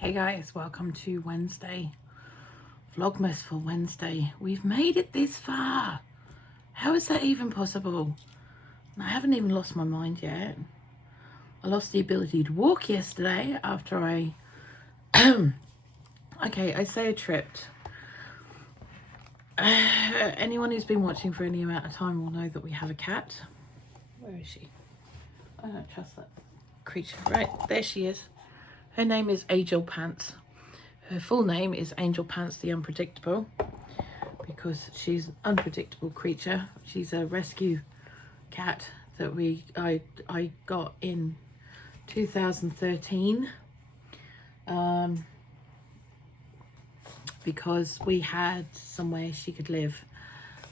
Hey guys, welcome to Wednesday. Vlogmas for Wednesday. We've made it this far. How is that even possible? I haven't even lost my mind yet. I lost the ability to walk yesterday after I... Okay, I say I tripped. Anyone who's been watching for any amount of time will know that we have a cat. Where is she? I don't trust that creature. Right, there she is. Her name is Angel Pants. Her full name is Angel Pants the Unpredictable because she's an unpredictable creature. She's a rescue cat that I got in 2013 because we had somewhere she could live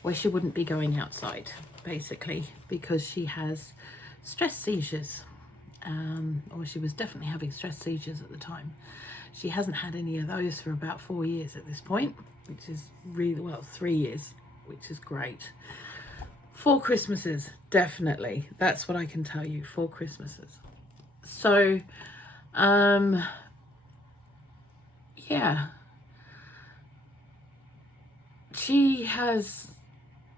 where she wouldn't be going outside, basically, because she has stress seizures. Or she was definitely having stress seizures at the time. She hasn't had any of those for about 4 years at this point, which is really, well, 3 years, which is great. 4 Christmases, definitely. That's what I can tell you, 4 Christmases. So, yeah. She has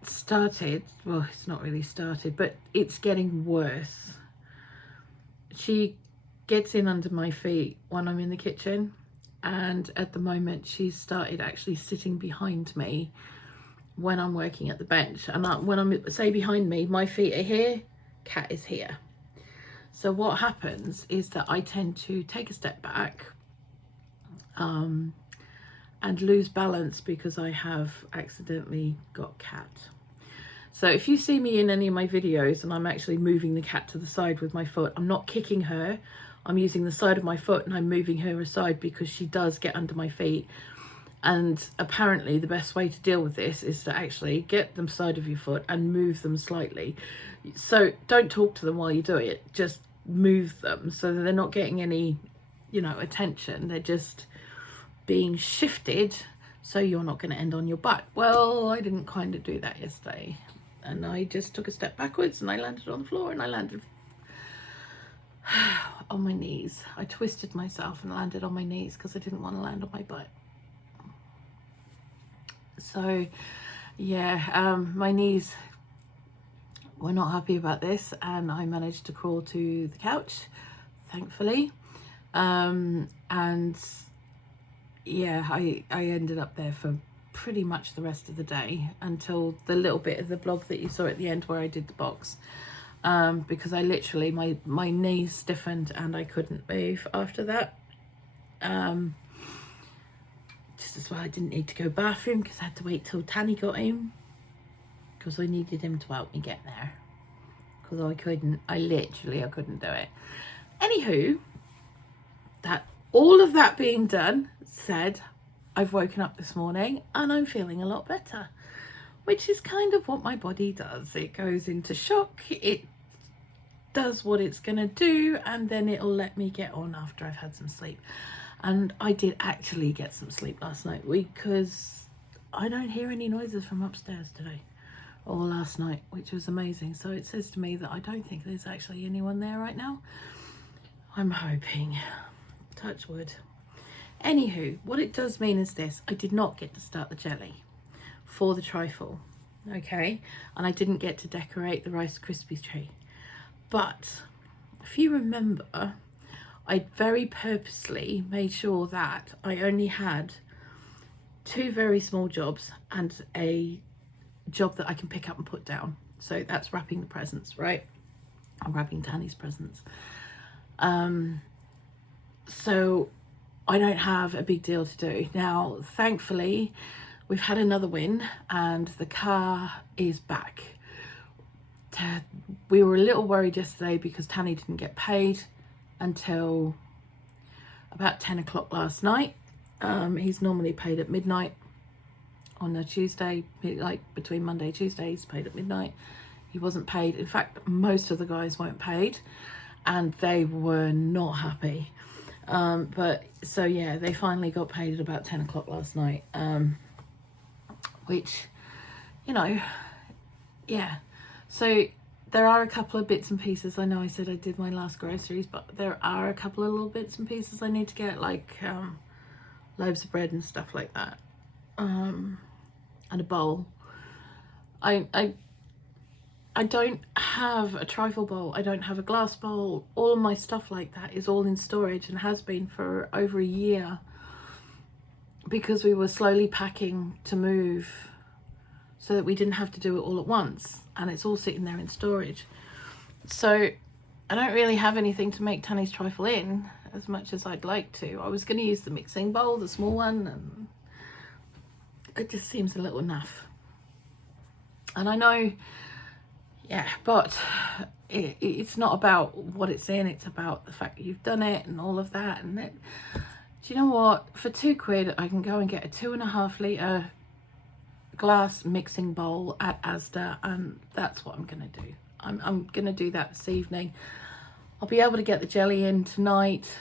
started, well, it's not really started, but it's getting worse. She gets in under my feet when I'm in the kitchen, and at the moment she's started actually sitting behind me when I'm working at the bench. And when I'm, say, behind me, my feet are here, cat is here. So what happens is that I tend to take a step back and lose balance because I have accidentally got cat. So if you see me in any of my videos and I'm actually moving the cat to the side with my foot, I'm not kicking her. I'm using the side of my foot and I'm moving her aside because she does get under my feet. And apparently the best way to deal with this is to actually get them side of your foot and move them slightly. So don't talk to them while you do it. Just move them so that they're not getting any, attention. They're just being shifted so you're not going to end on your butt. Well, I didn't kind of do that yesterday. And I just took a step backwards and I landed on the floor and I landed on my knees. I twisted myself and landed on my knees because I didn't want to land on my butt. So, yeah, my knees were not happy about this and I managed to crawl to the couch, thankfully. And yeah, I ended up there for pretty much the rest of the day until the little bit of the vlog that you saw at the end where I did the box, because I literally, my knees stiffened and I couldn't move after that. Just as well I didn't need to go bathroom because I had to wait till Tanny got home because I needed him to help me get there because I couldn't do it. Anywho, all of that being done, said, I've woken up this morning and I'm feeling a lot better, which is kind of what my body does. It goes into shock, it does what it's going to do, and then it'll let me get on after I've had some sleep. And I did actually get some sleep last night because I don't hear any noises from upstairs today or last night, which was amazing. So it says to me that I don't think there's actually anyone there right now. I'm hoping. Touch wood. Anywho, what it does mean is this: I did not get to start the jelly for the trifle, okay? And I didn't get to decorate the Rice Krispies tree. But if you remember, I very purposely made sure that I only had 2 very small jobs and a job that I can pick up and put down. So that's wrapping the presents, right? I'm wrapping Tanny's presents. So I don't have a big deal to do. Now, thankfully, we've had another win and the car is back. We were a little worried yesterday because Tanny didn't get paid until about 10 o'clock last night. He's normally paid at midnight on a Tuesday, like between Monday and Tuesday, he's paid at midnight. He wasn't paid. In fact, most of the guys weren't paid and they were not happy. But so yeah, they finally got paid at about 10 o'clock last night, which, yeah. So there are a couple of bits and pieces. I know I said I did my last groceries, but there are a couple of little bits and pieces I need to get, like loaves of bread and stuff like that, and a bowl. I don't have a trifle bowl. I don't have a glass bowl. All of my stuff like that is all in storage and has been for over a year, because we were slowly packing to move so that we didn't have to do it all at once, and it's all sitting there in storage. So I don't really have anything to make Tanny's trifle in as much as I'd like to. I was going to use the mixing bowl, the small one, and it just seems a little naff. And I know, yeah, but it's not about what it's in, it's about the fact that you've done it and all of that. And do you know what? For £2 I can go and get a 2.5 litre glass mixing bowl at Asda, and that's what I'm gonna do. I'm gonna do that this evening. I'll be able to get the jelly in tonight.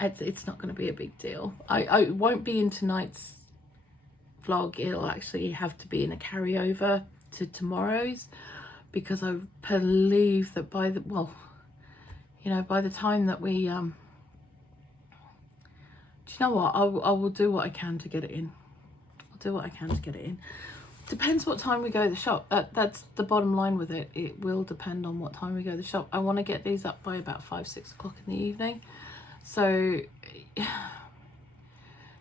It's not gonna be a big deal. I won't be in tonight's vlog. It'll actually have to be in a carryover to tomorrow's, because I believe that by the time that we do you know what, I will do what I can to get it in. Do what I can to get it in. Depends what time we go to the shop. That's the bottom line with it. It will depend on what time we go to the shop. I want to get these up by about 5-6 o'clock in the evening, so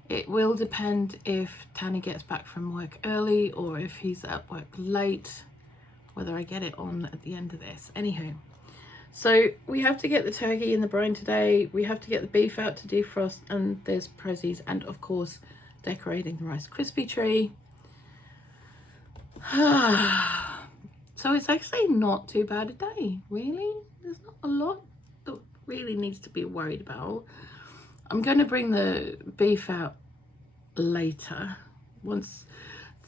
it will depend if Tanny gets back from work early or if he's at work late, whether I get it on at the end of this. Anywho, so we have to get the turkey in the brine today, we have to get the beef out to defrost, and there's prezzies, and of course decorating the Rice Krispie tree. So it's actually not too bad a day, really. There's not a lot that really needs to be worried about. I'm going to bring the beef out later. Once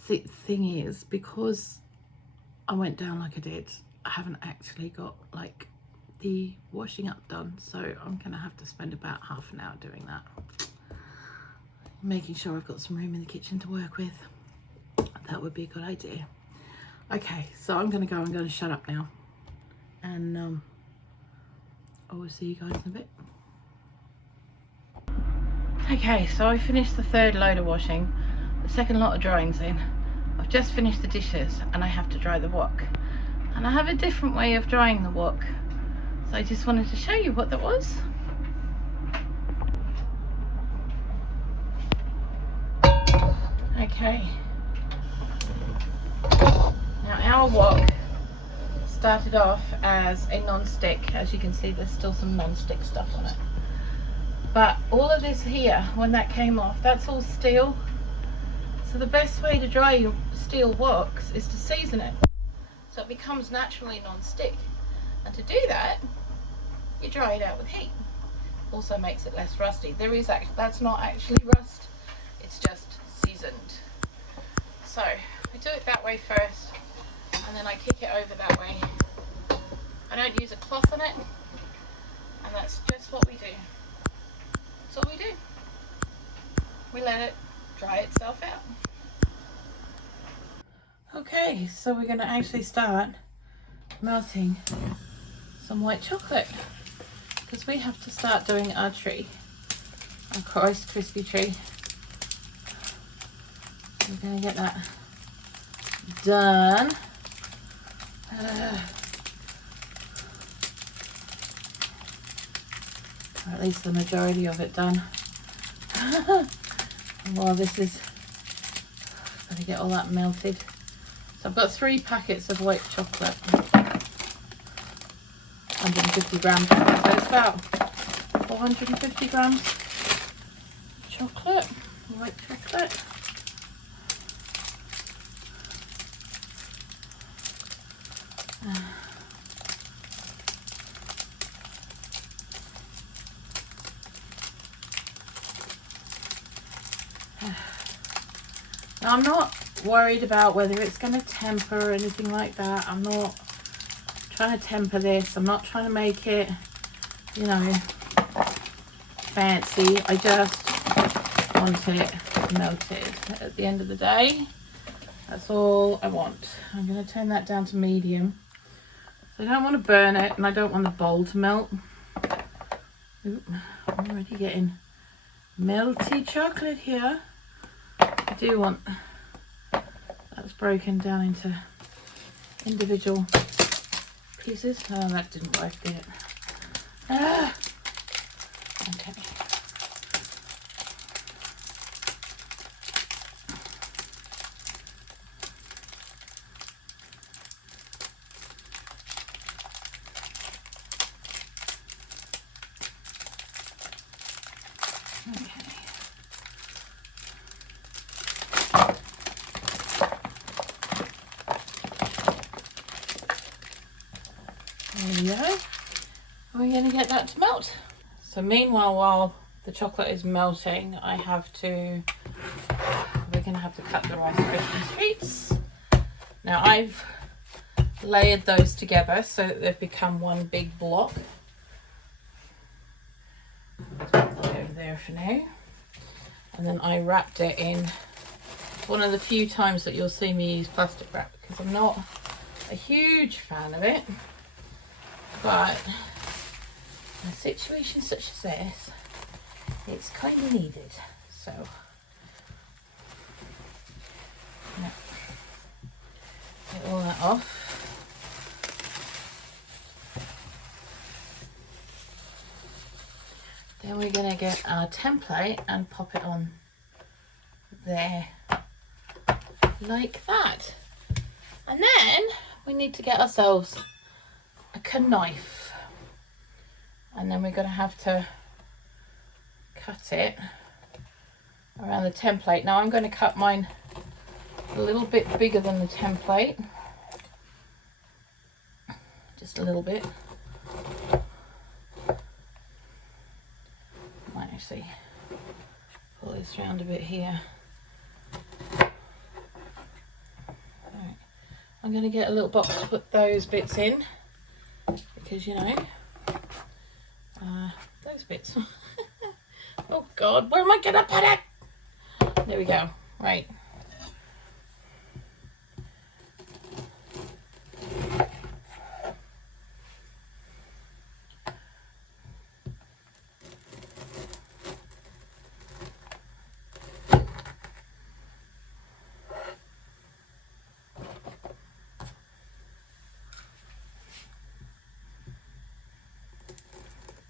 the thing is, because I went down like I did, I haven't actually got like the washing up done, so I'm going to have to spend about half an hour doing that, making sure I've got some room in the kitchen to work with. That would be a good idea. Okay, so I'm going to shut up now, and I will see you guys in a bit. Okay, so I finished the third load of washing, the second lot of drying's in. I've just finished the dishes and I have to dry the wok, and I have a different way of drying the wok, so I just wanted to show you what that was. Okay, now our wok started off as a non-stick. As you can see, there's still some non-stick stuff on it, but all of this here, when that came off, that's all steel. So the best way to dry your steel woks is to season it so it becomes naturally non-stick, and to do that you dry it out with heat. Also makes it less rusty. That's not actually rust, it's just seasoned. So I do it that way first, and then I kick it over that way. I don't use a cloth on it, and that's just what we do. That's all we do. We let it dry itself out. Okay, so we're going to actually start melting some white chocolate, because we have to start doing our tree, our Rice Krispie tree. We're going to get that done. Or at least the majority of it done. While this is going to get all that melted. So I've got 3 packets of white chocolate, 150 grams, so it's about 450 grams of chocolate, white chocolate. Now, I'm not worried about whether it's going to temper or anything like that. I'm not trying to temper this. I'm not trying to make it, you know, fancy. I just want it melted at the end of the day. That's all I want. I'm going to turn that down to medium. So I don't want to burn it, and I don't want the bowl to melt. Oop, I'm already getting melty chocolate here. I do want that's broken down into individual pieces. Oh, that didn't work, did it? Ah! Okay. There we go. We're going to get that to melt. So meanwhile, while the chocolate is melting, we're going to have to cut the Rice Krispies treats. Now I've layered those together so that they've become one big block. Put that over there for now. And then I wrapped it in one of the few times that you'll see me use plastic wrap, because I'm not a huge fan of it. But in a situation such as this, it's kind of needed. So, yeah. Get all that off. Then we're going to get our template and pop it on there like that. And then we need to get ourselves a knife, and then we're going to have to cut it around the template. Now I'm going to cut mine a little bit bigger than the template, just a little bit. Might actually pull this around a bit here. Right. I'm going to get a little box to put those bits in, because you know, those bits. Oh God, where am I going to put it? There we go. Right.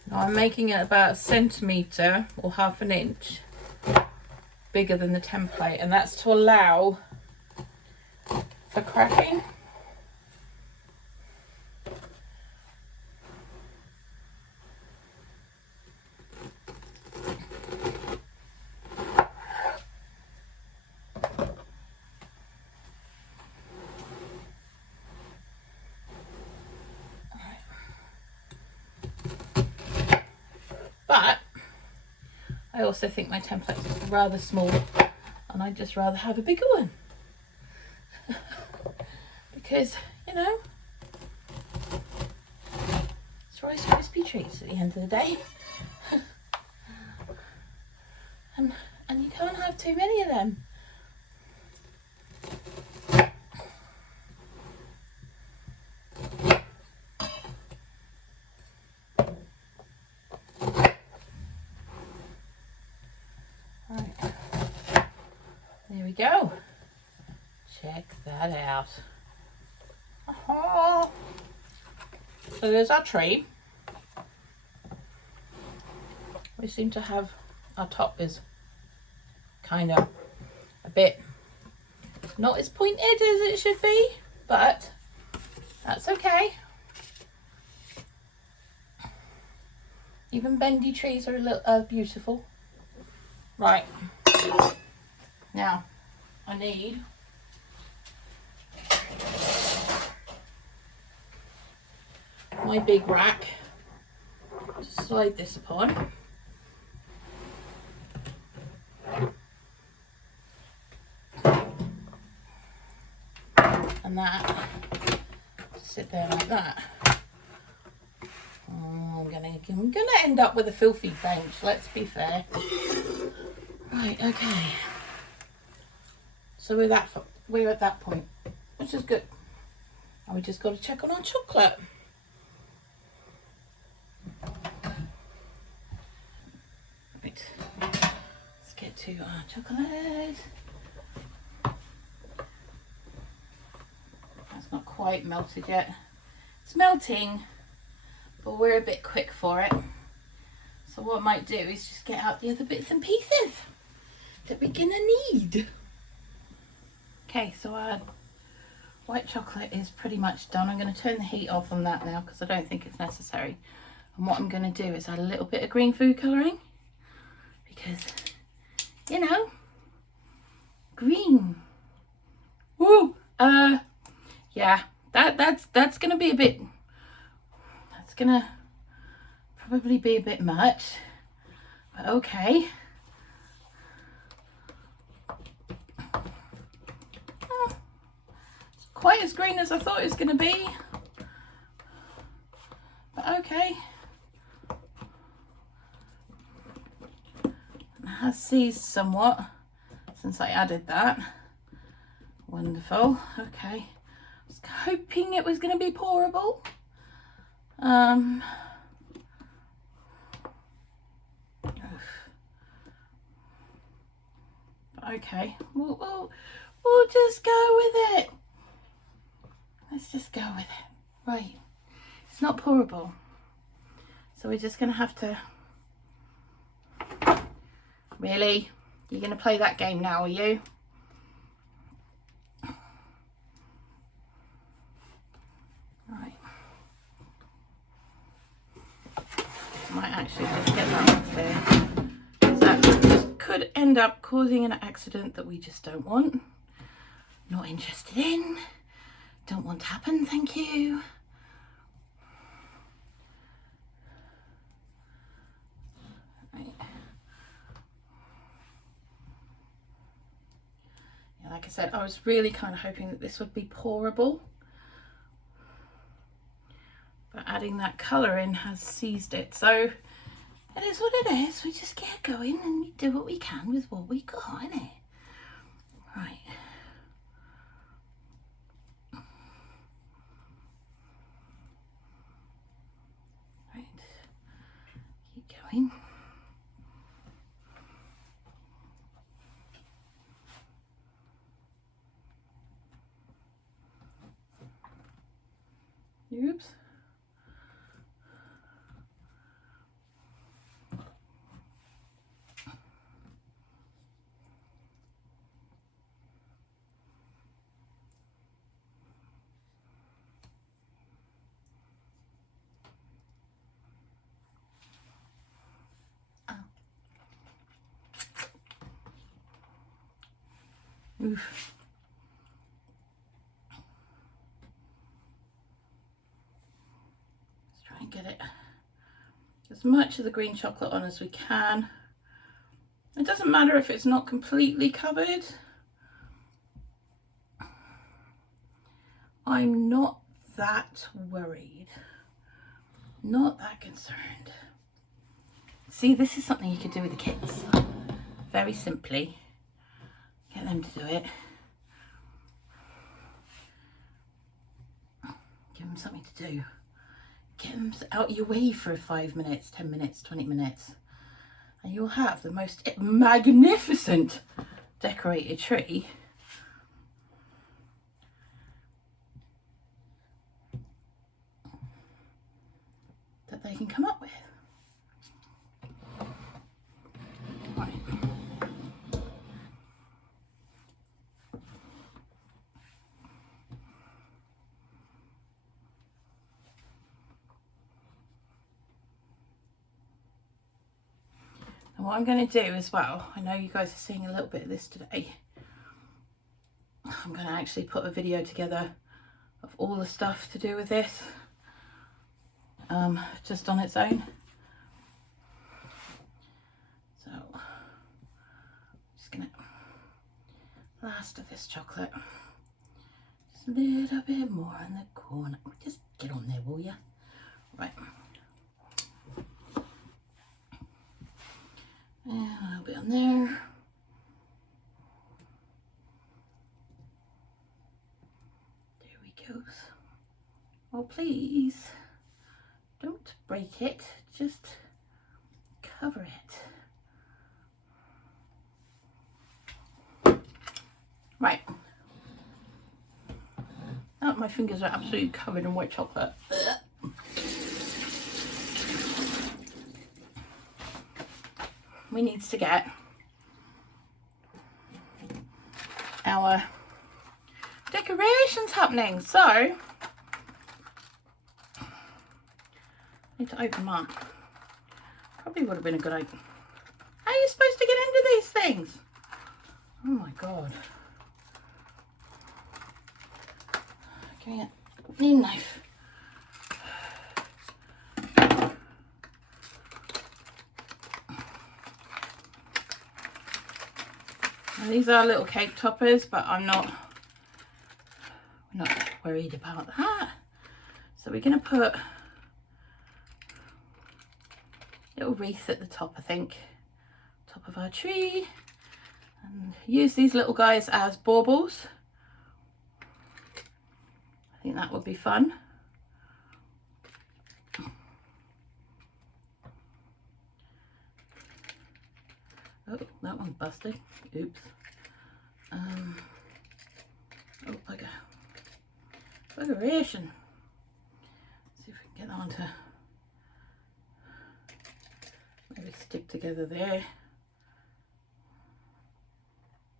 Now I'm making it about 1 centimetre or ½ an inch bigger than the template, and that's to allow for cracking. But I also think my template's rather small, and I'd just rather have a bigger one. Because, you know, it's Rice Krispie treats at the end of the day. and you can't have too many of them. There we go. Check that out. So there's our tree. We seem to have, our top is kind of a bit not as pointed as it should be, but that's okay. Even bendy trees are beautiful. Right. Now, I need my big rack to slide this upon. And that sit there like that. Oh, I'm gonna end up with a filthy bench, let's be fair. Right, okay. So we're at that point, which is good. And we just got to check on our chocolate. Right, let's get to our chocolate. That's not quite melted yet. It's melting, but we're a bit quick for it. So what I might do is just get out the other bits and pieces that we're gonna need. Okay, so our white chocolate is pretty much done. I'm going to turn the heat off on that now because I don't think it's necessary. And what I'm going to do is add a little bit of green food colouring because, you know, green. Woo! Yeah, that's going to be a bit, that's going to probably be a bit much, but okay. Quite as green as I thought it was going to be, but okay. It has seized somewhat since I added that. Wonderful. Okay, I was hoping it was going to be pourable. Okay, we'll just go with it. Let's just go with it. Right, it's not pourable, so we're just gonna have to. Really? You're gonna play that game now, are you? Right. I might actually just get that off there, because that just could end up causing an accident that we just don't want. Not interested in. Don't want to happen, thank you. Right. Yeah, like I said, I was really kind of hoping that this would be pourable, but adding that colour in has seized it, so it is what it is. We just get going and we do what we can with what we got, innit? Right. Keep going. Oops. Oof. Let's try and get it as much of the green chocolate on as we can. It doesn't matter if it's not completely covered. I'm not that worried. Not that concerned. See, this is something you could do with the kids. Very simply. Get them to do it. Give them something to do. Get them out of your way for 5 minutes, 10 minutes, 20 minutes. And you'll have the most magnificent decorated tree. That they can come up with. Right. And what I'm going to do as well, I know you guys are seeing a little bit of this today. I'm going to actually put a video together of all the stuff to do with this, just on its own. So, just going to last of this chocolate. Just a little bit more in the corner. Just get on there, will you? Right. And a little bit on there. There we go. Oh, please don't break it, just cover it. Right. Oh, my fingers are absolutely covered in white chocolate. We need to get our decorations happening, so I need to open them up. Probably would have been a good idea. How are you supposed to get into these things? Oh my god. Give me a new knife. Now, these are little cake toppers, but we're not worried about that. So we're going to put a little wreath at the top, I think, top of our tree, and use these little guys as baubles. I think that would be fun. Oh, that one's busted. Oops. Oh, buggeration. See if we can get that one to maybe stick together there.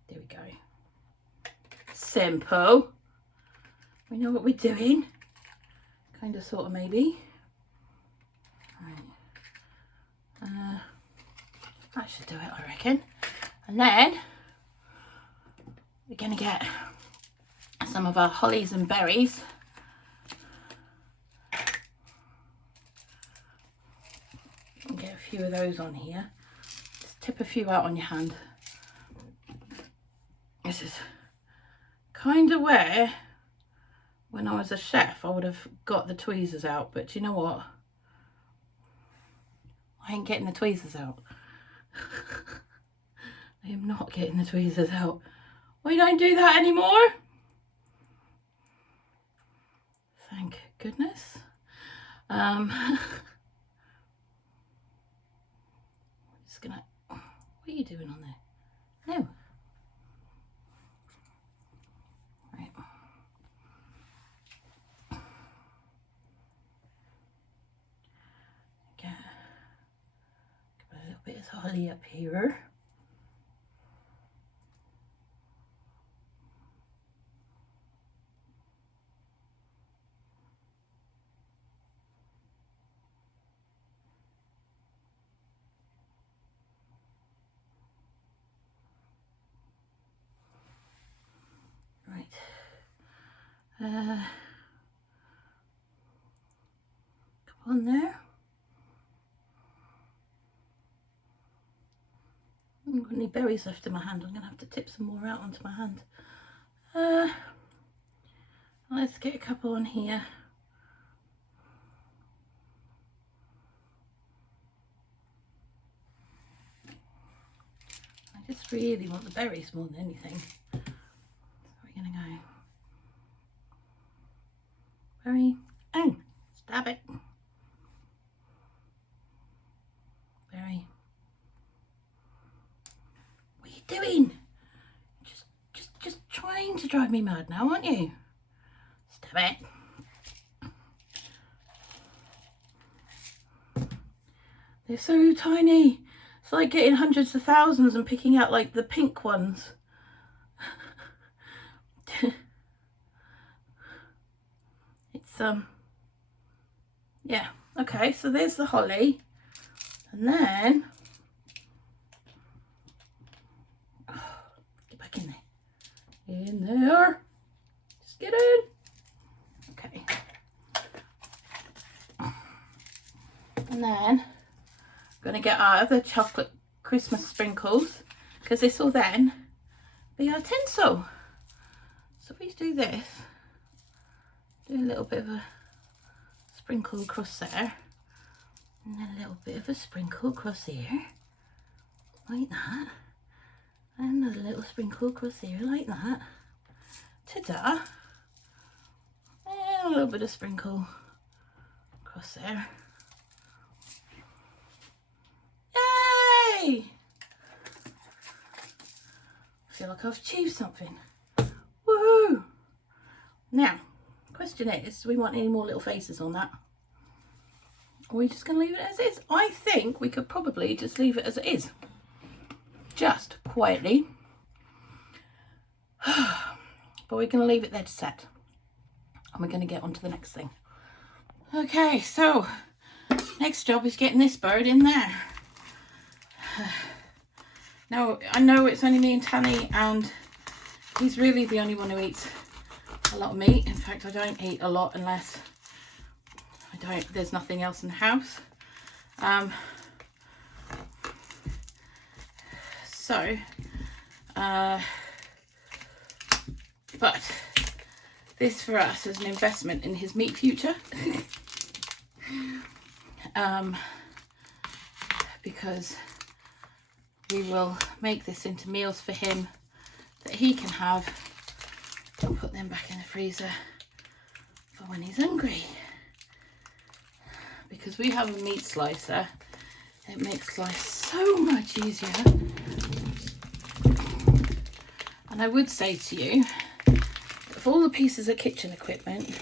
There we go. Simple. We know what we're doing. Kind of, sort of, maybe. Right. That should do it, I reckon. And then we're going to get some of our hollies and berries. And get a few of those on here. Just tip a few out on your hand. This is kind of where, when I was a chef, I would have got the tweezers out. But do you know what? I ain't getting the tweezers out. I am not getting the tweezers out. We don't do that anymore. Thank goodness. Just gonna. What are you doing on there? No. Right. Get a little bit of holly up here. Right. Come on there. I haven't got any berries left in my hand. I'm going to have to tip some more out onto my hand. Let's get a couple on here. I just really want the berries more than anything. So we're going to go berry. Oh, stab it. Berry. What are you doing? Just trying to drive me mad now, aren't you? Stab it. They're so tiny. It's like getting hundreds of thousands and picking out like the pink ones. It's yeah, okay, so there's the holly. And then get back in there. In there. Just get in. Okay. And then I'm going to get our other chocolate Christmas sprinkles, because this will then be our tinsel. So we do this. Do a little bit of a sprinkle across there. And a little bit of a sprinkle across here. Like that. And another little sprinkle across here like that. Ta-da! And a little bit of sprinkle across there. Yay! I feel like I've achieved something. Woohoo! Now, question is, do we want any more little faces on that? Or are we just going to leave it as is? I think we could probably just leave it as it is. Just quietly. But we're going to leave it there to set. And we're going to get on to the next thing. Okay, so next job is getting this bird in there. Now, I know it's only me and Tanny, and he's really the only one who eats a lot of meat. In fact, I don't eat a lot unless there's nothing else in the house. But this for us is an investment in his meat future. Because we will make this into meals for him that he can have and put them back in the freezer for when he's hungry. Because we have a meat slicer, it makes life so much easier. And I would say to you, of all the pieces of kitchen equipment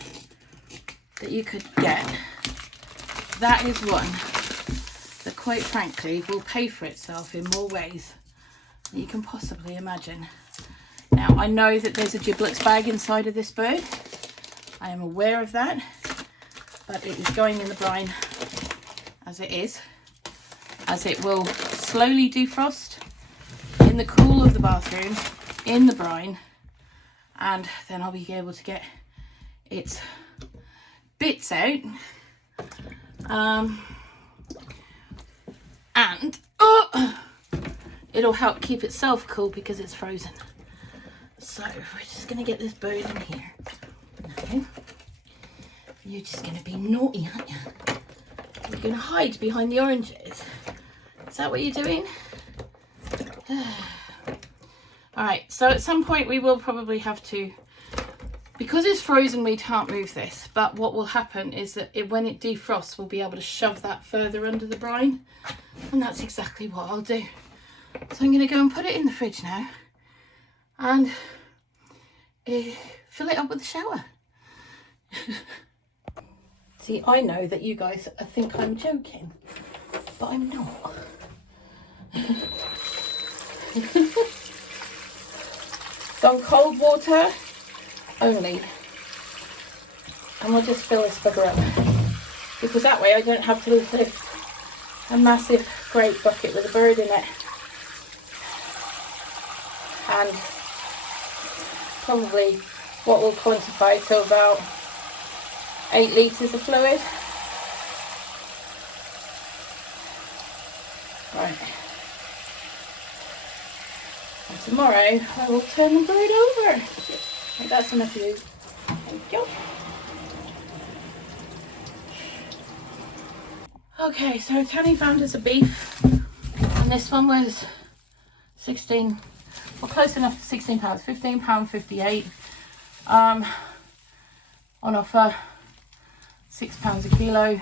that you could get, that is one that quite frankly will pay for itself in more ways than you can possibly imagine. Now, I know that there's a giblets bag inside of this bird. I am aware of that, but it is going in the brine as it is, as it will slowly defrost in the cool of the bathroom, in the brine, and then I'll be able to get its bits out. And it'll help keep itself cool because it's frozen. So we're just going to get this bird in here. No. You're just going to be naughty, aren't you? You're going to hide behind the oranges. Is that what you're doing? Alright, so at some point we will probably have to, because it's frozen, we can't move this, but what will happen is that when it defrosts, we'll be able to shove that further under the brine, and that's exactly what I'll do. So I'm going to go and put it in the fridge now and fill it up with a shower. See, I know that you guys think I'm joking, but I'm not. Some cold water only, and we'll just fill this bugger up, because that way I don't have to lift a massive great bucket with a bird in it, and probably what will quantify to about 8 litres of fluid. Right. And tomorrow I will turn the bird over. Right, that's enough of you. Thank you. Okay, so Tanny found us a beef, and this one was 16, well, close enough to £16, £15.58 on offer, £6 a kilo.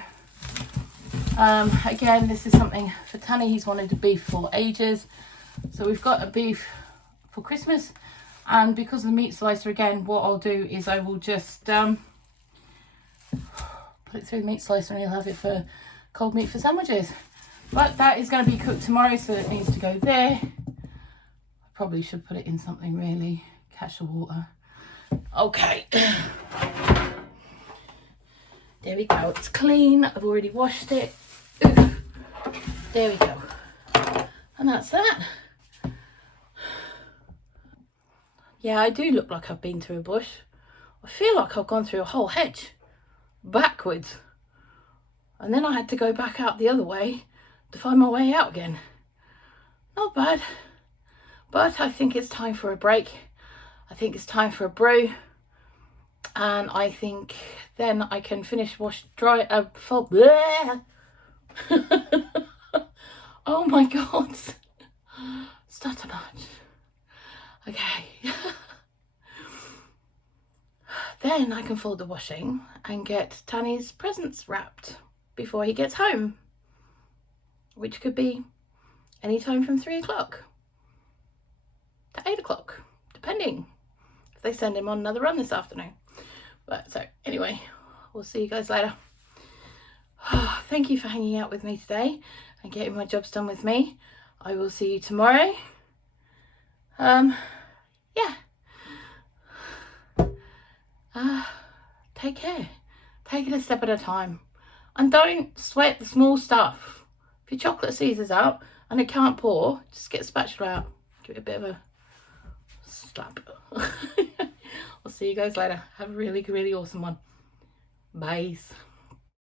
Again, this is something for Tanny. He's wanted a beef for ages, so we've got a beef for Christmas. And because of the meat slicer, again, what I'll do is I will just put it through the meat slicer, and he'll have it for cold meat for sandwiches. But that is going to be cooked tomorrow, so it needs to go there. I probably should put it in something really, catch the water. Okay. There we go, it's clean. I've already washed it. Oof. There we go. And that's that. Yeah, I do look like I've been through a bush. I feel like I've gone through a whole hedge backwards, and then I had to go back out the other way to find my way out again. Not bad, but I think it's time for a break. I think it's time for a brew, and I think then I can finish full. Oh my god, it's not too much. Okay. Then I can fold the washing and get Tanny's presents wrapped before he gets home, which could be any time from 3 o'clock to 8 o'clock, depending if they send him on another run this afternoon. But so anyway, we'll see you guys later. Thank you for hanging out with me today and getting my jobs done with me. I will see you tomorrow. Yeah. Take care. Take it a step at a time. And don't sweat the small stuff. If your chocolate seizes up and it can't pour, just get a spatula out. Give it a bit of a slap. I'll see you guys later. Have a really, really awesome one. Bye.